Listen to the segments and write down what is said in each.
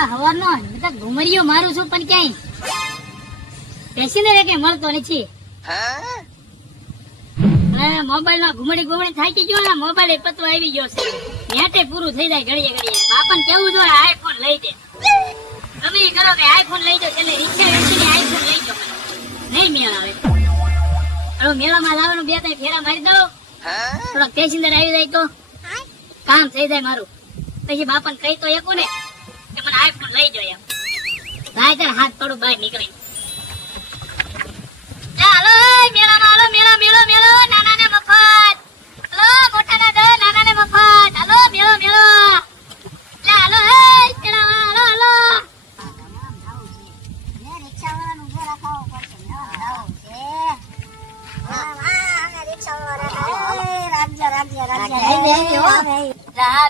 આ હવારનો ઘુમરીઓ મારું છું પણ ક્યાંય પેસેન્જર કઈ મળતો નથી. મોબાઈલમાં ઘુમડી ઘુમડી થાકી ગયો ને મોબાઈલ પતો આવી ગયો છે. નેટે પૂરું થઈ જાય ઘડીએ ઘડીએ. બાપાને કેવું જોઈએ આઈફોન લઈ દે. તમે કરો કે આઈફોન લઈ જાઓ એટલે રિક્ષા વેચીને આઈફોન લઈ જાઓ નહીં મેળ આવે હવે મેળામાં લાવવાનું બે ત્રણ ફેરા મારી દઉં. થોડોક પેસેન્જર આવી જાય તો. કામ થઈ જાય મારું. પછી બાપાને કહી તો એકું ને. મને આઈફોન લઈ એમ. ભાઈ હાથ પડું બહાર નીકળી ચાલો મેળા હાલો મેળા મેળો મેળો નાના ને મફત. હાલો મોટા ના દે નાના ને મફત. હાલો મેળો મેળો. હાલો હાલો હાલો.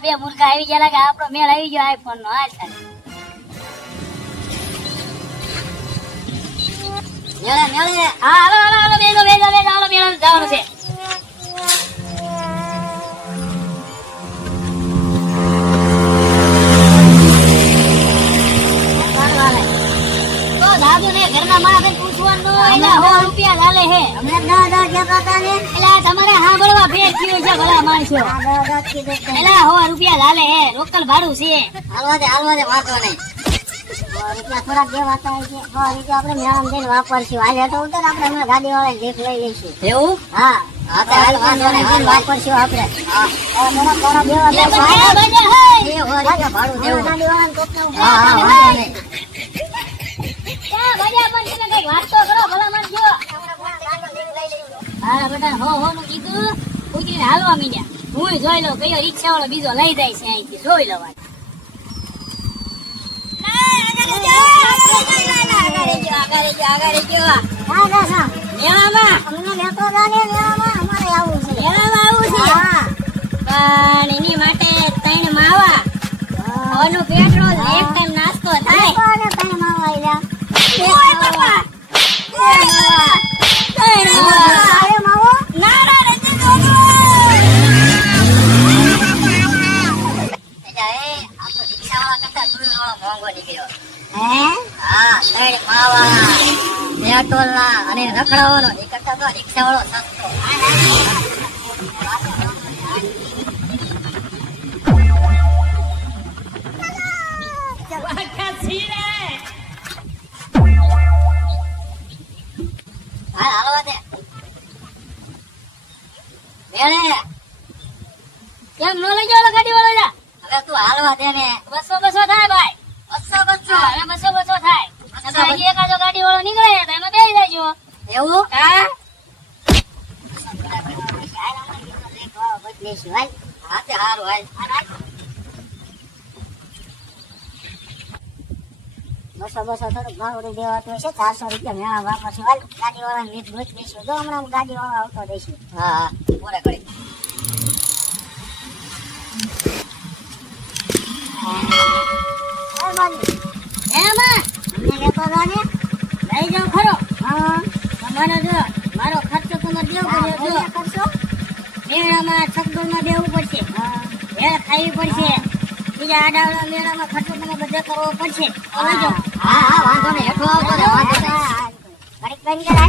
બે મુર્ગા આવી ગયા લાગે આપણો મેળ આવી ગયો આઈફોન નો. હાલ ચાલ હા હાલો હાલો હાલો બેગો બેગો બેગો હાલો મેળા જવાનું છે રૂપિયા ચાલે હે લોકલ ભાડું છે હાલવા દે હાલવા દે વાંધો નહીં વાપરશું. જે મોટા દેવા એટલે દેવા બધા બધા હે. હોય છે દેવું. ગાડીવાળાને હા જોઈ લઉં કયો રિક્ષા વાળો બીજો લઈ જાય છે અહીંથી. જોઈ લવા હા દાસા મેળામાં અમને લેતો જાને લેવામાં અમારે આવું છે મેળામાં આવું છે હા પણ એની માટે ત્રણ માવા ઓનું પેટ્રોલ નાસ્તો થાય ત્રણ માવો. અને રખડાવાનો એ કરતા તો મેળે કેમ નો લઈ ગયો ગાડી વાળો? હવે તું હાલવા દે ને. બસો બસો થાય ભાઈ. હવે બસો બસો થાય. બસો એકાદો ગાડી વાળો નીકળે તો એમાં બેસી જાજો. એવું? હા. તે હારું હાલ બસો બસો થોડુંક ભાવડું દેવાતું હશે ચારસો રૂપિયા મેળા વાપરશું હાલ ગાડી વાળા લીધ ગોચ દઈશું તો હમણાં ગાડી વાળા આવતો દઈશું હા હા. પૂરે કરી એમાં અમને લઈ જાઓ ખરો. હા. તમારે જો મારો ખર્ચો તમે દેવો પડે જો ખર્ચો મેળામાં છગડોમાં દેવું પડશે. હા. ભેળ ખાવી પડશે. બીજા આડાવડા મેળામાં ખર્ચો તમે બધે કરવો પડશે. હા. હા વાંધો નહીં. હેઠો આવતો. ઘડીક બેસી જા,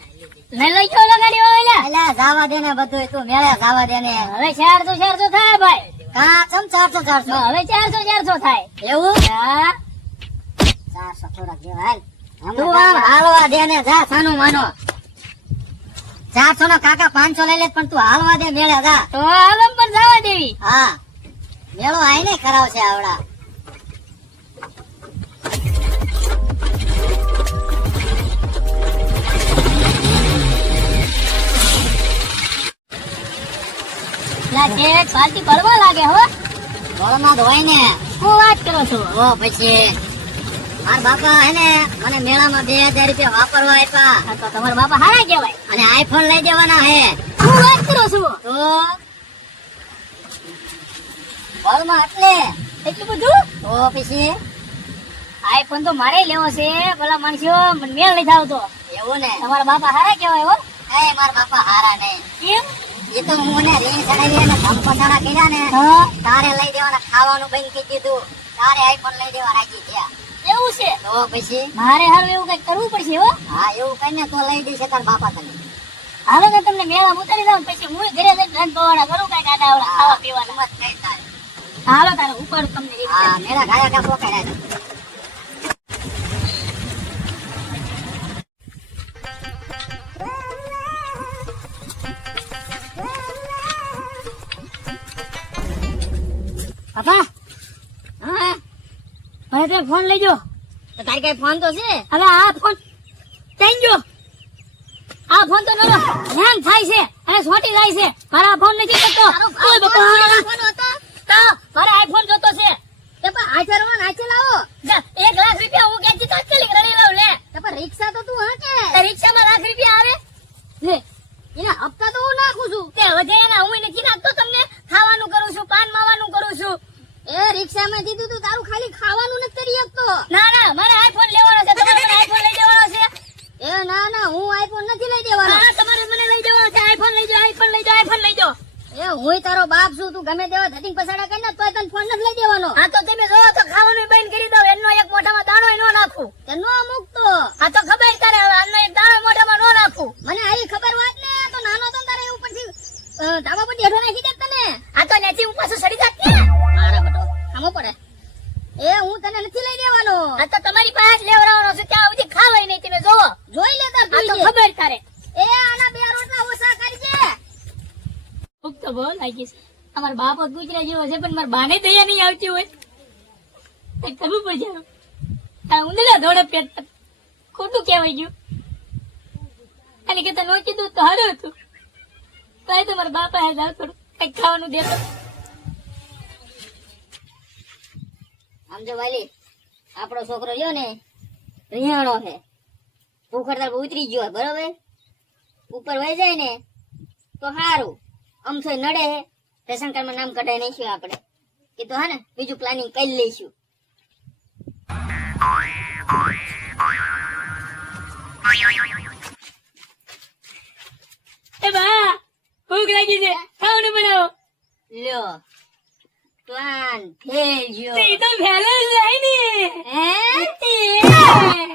લઈ લઈ જાઓ ઓલા ગાડી વાળો જાવા દે ને બધું તું મેળે જાવા દે ને. હવે ચારસો ચારસો થાય ભાઈ. કા ચમ ચારસો ચારસો? હવે ચારસો ચારસો થાય. એવું? હા. ચારસો થોડાક જેવા હાલ. તું આમ હાલવા દે ને જા સાનું માનો. ચારસો નો કાકા પાંચસો લઈ લે પણ તું હાલવા દે મેળે જા. તો આલમ પણ જવા દેવી. હા. મેળો આઈને કરાવશે આવડા. એક પાર્ટી પડવા લાગે હો. ગોળમાં ધોઈ ને. હું વાત કરો છો. ઓ પછી મારા બાપા હે ને મને મેળામાં બે હજાર રૂપિયા વાપરવા આપ્યા તો તમારા બાપા હારા કહેવાય. અને આઈફોન લઈ દેવાના હે. હું વાત કરો છો. તો ગોળમાં એટલે. એટલું બધું? ઓ પછી? આઈફોન તો મારે લેવો છે. ભલા માણસો મેળ લઈ જાવ તો એવું ને. તમારા બાપા હારા કહેવાય હો. એ મારા બાપા હારા નહીં. કેમ? એ તો હું મને રીંગ ચડાવી ને તારે લઈ દેવાના ખાવાનું બંધ કરી દીધું તારે આઈફોન લઈ દેવા રાખી ગયા એવું છે તો પછી મારે હારું એવું કંઈક કરવું પડશે હો હા એવું કઈને તો લઈ દેશે તાર બાપા તને હાલો તો તમને મેળા ઉતારી દઉં પછી હું ઘરે જઈને ધન પવાડા કરું કઈ ગાડા ખાવા પીવાના મત થઈ હાલો તારે ઉપર તમને હા મેળા ગાયા કા હવે તે ફોન લઈ જો તારી કઈ ફોન તો છે? હવે આ ફોન લઈ જો આ ફોન તો નવો હેંગ થાય છે અને છોટી જાય છે. મારા ફોન નથી કરતો ઓય બાપા. ફોન હતો? તો મારે આઈફોન જોતો છે. તે પણ આચરમાં આચર લાવો. જા, એક લાખ રૂપિયા હું ક્યાંથી ચલી રડી લઉં લે. તે પણ રિક્ષા તો તું હાકે રિક્ષા રિક્ષામાં લાખ રૂપિયા આવે? લે એના હપ્તા તો હું નાખું છું. તે વધે એના હું નથી નાખતો તમને. ખાવાનું કરું છું પાન માવાનું કરું છું. એ રિક્ષામાં દીધું તું તારું ખાલી ખાવાનું નથી કરી શકતો. ના ના મારે આઈફોન લેવાનો છે તમારે મને આઈફોન લઈ દેવાનો છે. એ ના ના હું આઈફોન નથી લઈ દેવાનો. હા તમારે મને લઈ દેવાનો છે આઈફોન લઈ જાઓ આઈફોન લઈ જાઓ આઈફોન લઈ જાઓ એ હું તારો બાપ છું તું ગમે તેવા ધતિંગ પસાડા કરી ને તોય તને ફોન નથી લઈ દેવાનો. હા તો તમે જો તો ખાવાનું બંધ કરી દો એનો એક મોઢામાં દાણો નો નાખું. તે નો મૂકતો. આ તો ખબર તારે હવે આનો એક દાણો મોઢામાં નો નાખું. મને આવી ખબર વાત ને તો નાનો તો તારે ઉપરથી ધાબા પર હેઠો નાખી દે તને. હા તો ત્યાંથી હું તો બહુ અમારા બાપ જ ગુજરાત જેવો છે, પણ મારા બાને દયા નહીં આવતી હોય. કરવું પડશે. આ ઉંદરા પેટ ખોટું કહેવાય ગયું. અને કે નો કીધું તો હારું હતું. તો તો મારા બાપા હે જાવ થોડું કંઈક ખાવાનું દેતો. આમ જો વાલી, આપણો છોકરો જો ને, રિયાણો છે. ભૂખ હડતાલ ઉતરી ગયો બરોબર? ઉપર વહી જાય ને, તો સારું આમ તો નડે હે. રેશન કાર્ડ નામ કઢાઈ નાખ્યું આપણે. તો હા ને બીજું પ્લાનિંગ કરી લઈશું. એ બા ભૂખ લાગી છે. ખાવાનું બનાવો. લ્યો પ્લાન ફેલ ગયો તે તો જ જાય ને. હે?